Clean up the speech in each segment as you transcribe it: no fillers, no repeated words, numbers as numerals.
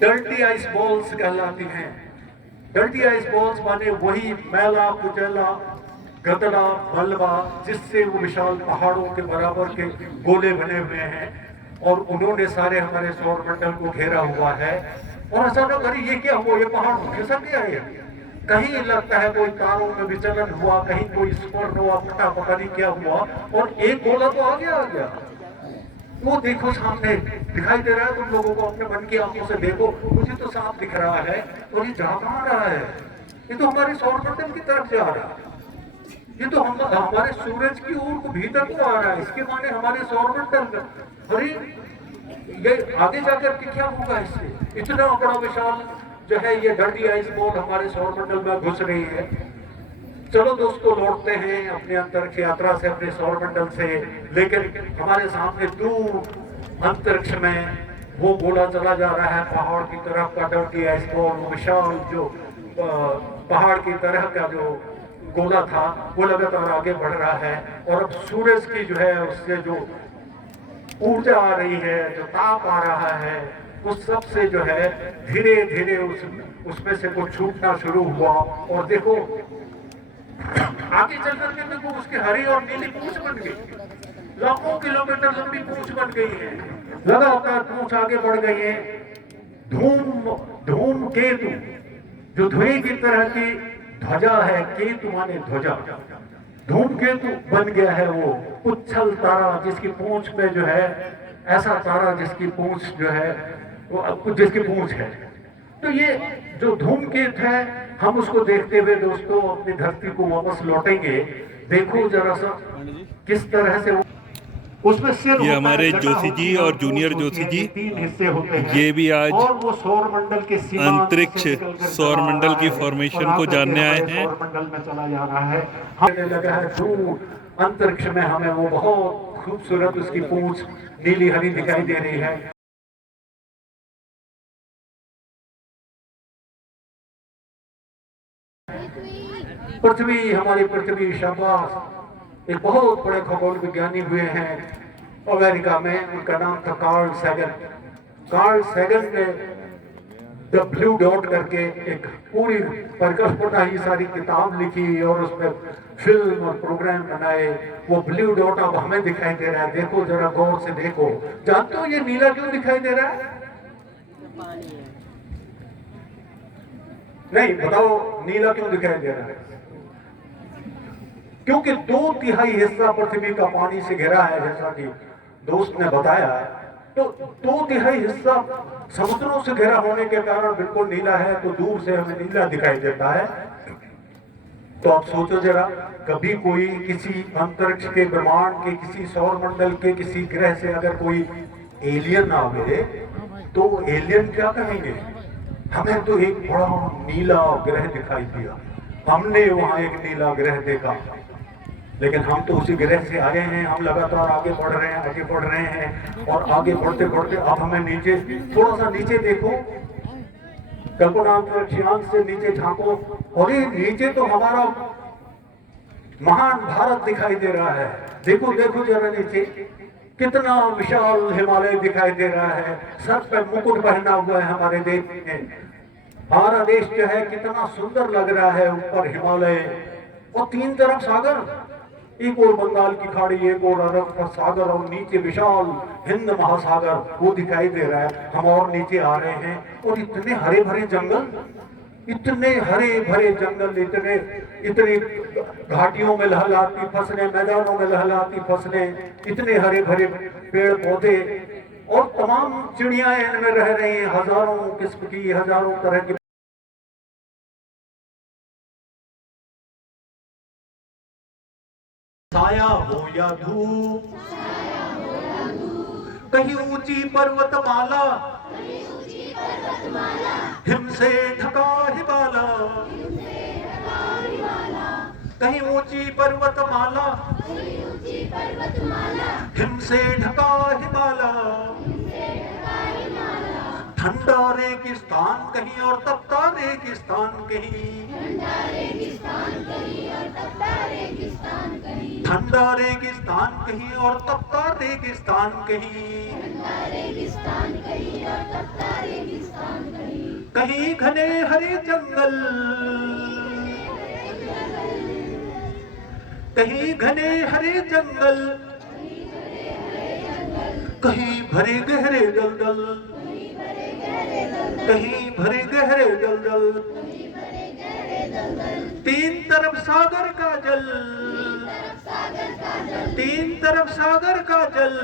Dirty ice balls कहलाती हैं। Dirty ice balls माने वही मैला कुचैला गदला मलबा जिससे वो विशाल पहाड़ों के बराबर के गोले बने हुए हैं, और उन्होंने सारे हमारे सौरमंडल को घेरा हुआ है। और अचानक अरे ये क्या हुआ, ये पहाड़ खिसक गया है, कहीं लगता है कोई तारों में विचलन हुआ, कहीं कोई स्पर्श हुआ, फटा पता नहीं क्या हुआ, और एक गोला तो आ गया। वो देखो सामने दिखाई दे रहा है तुम लोगों को, अपने मन की आंखों से देखो, मुझे तो साफ दिख रहा है। और ये जा कहां रहा है, ये तो हमारे सौरमंडल की तरफ जा रहा है, ये तो हमारे सूरज की ओर को भीतर को आ रहा है, इसके माने हमारे सौरमंडल। अरे ये आगे जाकर के क्या होगा इससे, इतना बड़ा विशाल जो है ये डर्टी आइस बॉल हमारे सौरमंडल में घुस रही है। चलो दोस्तों लौटते हैं अपने अंतरिक्ष यात्रा से, अपने सौरमंडल से, लेकिन हमारे सामने दूर अंतरिक्ष में वो गोला चला जा रहा है पहाड़ की तरफ का डर्टी आइस बॉल, वो विशाल जो पहाड़ की तरह का जो गोला था वो लगातार आगे बढ़ रहा है। और अब सूरज की जो है उससे जो ऊर्जा आ रही है, जो ताप आ रहा है, उस सब से जो है धीरे धीरे उसमें से कुछ छूटना शुरू हुआ। और देखो आगे चल करके देखो उसकी हरी और नीली पूंछ बन गई, लाखों किलोमीटर लंबी पूंछ बन गई है, लगातार पूंछ आगे बढ़ गई है। धूम केतु जो धुएं की तरह की ध्वजा है, केतु माने ध्वजा, धूमकेतु बन गया है वो उच्छल तारा जिसकी पूंछ में जो है, ऐसा तारा जिसकी पूंछ जो है वो जिसकी पूंछ है। तो ये जो धूमकेतु है, हम उसको देखते हुए दोस्तों अपनी धरती को वापस लौटेंगे। देखो जरा सा किस तरह से उसमें सिर, ये हमारे जोशी जी और जूनियर जोशी जी, 3 हिस्से होते हैं, ये भी आज और वो सौरमंडल के अंतरिक्ष सौरमंडल की फॉर्मेशन को जानने आए हैं। सौरमंडल में चला जा रहा है, हमें लगा है दूर अंतरिक्ष में हमें वो बहुत खूबसूरत उसकी पूंछ नीली हरी दिखाई दे रही है। पृथ्वी, हमारी पृथ्वी, शाबाश, एक बहुत बड़े खगोल विज्ञानी हुए हैं अमेरिका में, उनका नाम था कार्ल सैगन। कार्ल सैगन ने द ब्लू डॉट करके एक पूरी परिकल्पना ही सारी किताब लिखी और उसमें फिल्म और प्रोग्राम बनाए। वो ब्लू डॉट अब हमें दिखाई दे रहा है, देखो जरा गौर से देखो। जानते हो ये नीला क्यों दिखाई दे रहा है? नहीं बताओ नीला क्यों दिखाई दे रहा है? क्योंकि 2/3 हिस्सा पृथ्वी का पानी से घिरा है, जैसा कि दोस्त ने बताया। तो 2/3 हिस्सा समुद्रों से घिरा होने के कारण बिल्कुल नीला है, तो दूर से हमें नीला दिखाई देता है। तो आप सोचो जरा, कभी कोई किसी अंतरिक्ष के ब्रह्मांड के किसी सौरमंडल के किसी ग्रह से अगर कोई एलियन आवे तो एलियन क्या कहेंगे? हमें तो एक बड़ा नीला ग्रह दिखाई दिया, हमने वहां एक नीला ग्रह देखा, लेकिन हम तो उसी ग्रह से आए हैं। हम लगातार आगे बढ़ रहे हैं, आगे बढ़ रहे हैं, और आगे बढ़ते बढ़ते अब हमें नीचे, थोड़ा सा नीचे देखो, कल्पना अंतरिक्षयान से नीचे झांको, और ये नीचे तो हमारा महान भारत दिखाई दे रहा है। देखो देखो जरा नीचे, कितना विशाल हिमालय दिखाई दे रहा है, सर पे मुकुट पहना हुआ है हमारे देश में। हमारा देश जो है कितना सुंदर लग रहा है, ऊपर हिमालय और 3 तरफ सागर, एक और बंगाल की खाड़ी, एक और अरब का सागर, और नीचे विशाल हिंद महासागर वो दिखाई दे रहा है। हम और नीचे आ रहे हैं, और इतने हरे भरे जंगल, इतने हरे भरे जंगल, इतने घाटियों में लहलाती फसलें, मैदानों में लहलाती फसलें, इतने हरे भरे पेड़ पौधे, और तमाम चिड़ियां इनमें रह रही हैं, हजारों किस्म की, हजारों तरह की। छाया हो या धूप, कहीं ऊंची पर्वतमाला, हिम से ढका हिमाला, कहीं ऊंची पर्वतमाला, हिम से ढका हिमाला, ठंडा रेगिस्तान कहीं और तपता रेगिस्तान कहीं, ठंडा रेगिस्तान कहीं और तपता रेगिस्तान कहीं, कहीं घने हरे जंगल, कहीं घने हरे जंगल, कहीं भरे गहरे दलदल, कहीं भरे गहरे दलदल, तीन तरफ सागर का जल, तीन तरफ सागर का जल,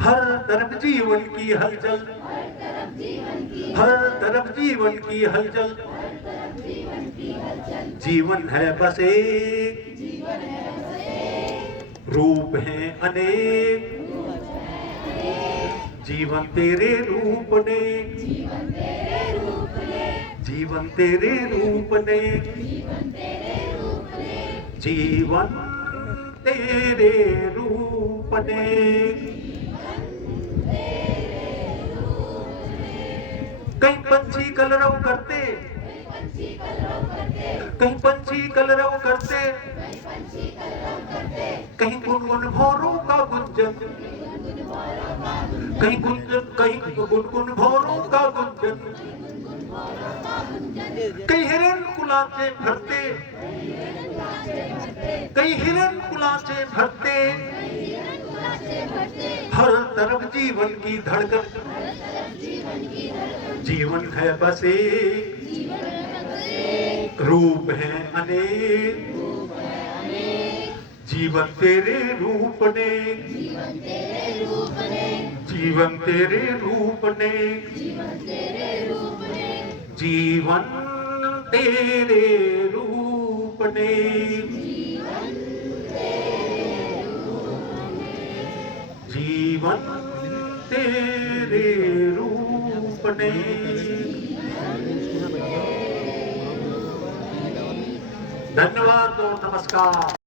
हर तरफ जीवन की हलचल, हर तरफ जीवन की हलचल, जीवन है बस एक, रूप है अनेक, जीवन तेरे रूप ने, जीवन तेरे रूप ने, जीवन तेरे रूप ने। कहीं पंछी कलरव करते, कहीं पंछी कलरव करते, कहीं गुनगुन भौरों का गुंजन, कहीं गुंजन, कहीं गुनगुन भौरों का गुंजन, कहीं हिरन कुलाचे भरते, कहीं हिरन कुलाचे भरते, हर तरफ जीवन की धड़कन, जीवन है बस एक, रूप है अनेक, जीवन तेरे रूप ने, जीवन तेरे रूप ने, जीवन तेरे रूप ने, जीवन तेरे रूप ने। धन्यवाद और नमस्कार।